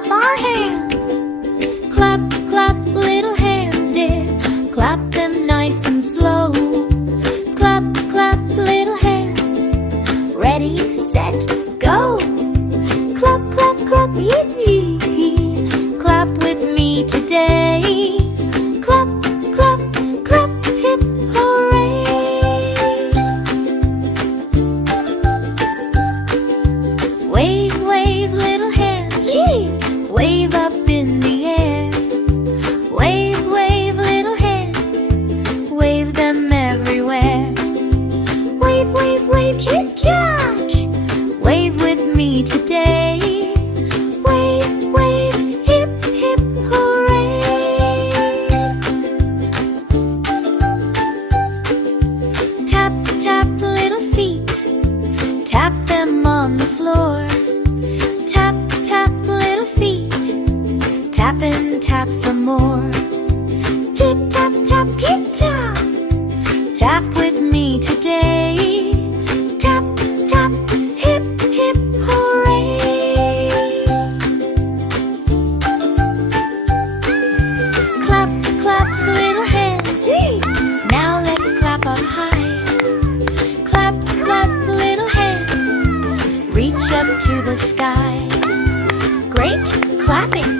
clap our hands. Clap, clap, little hands, dear. Clap them nice and slow. Clap, clap, little hands. Ready, set, go. Clap, clap, clap, yee-hee. Clap with me today. Clap, clap, clap, hip, hooray. Wave, wave, little hands, gee. Wave up in the air. Wave, wave, little hands. Wave them everywhere. Wave, wave, wave, chit-chat. Wave with me today. Wave, wave, hip, hip, hooray. Tap, tap, little feet. Tap them on the floor. Tap, tap, little feet. Tap and tap some more. Tip, tap, tap, tap. Tap with me today. Tap, tap, hip, hip, hooray. Clap, clap, little hands. Now let's clap up high. Clap, clap, little hands. Reach up to the sky. Great clapping.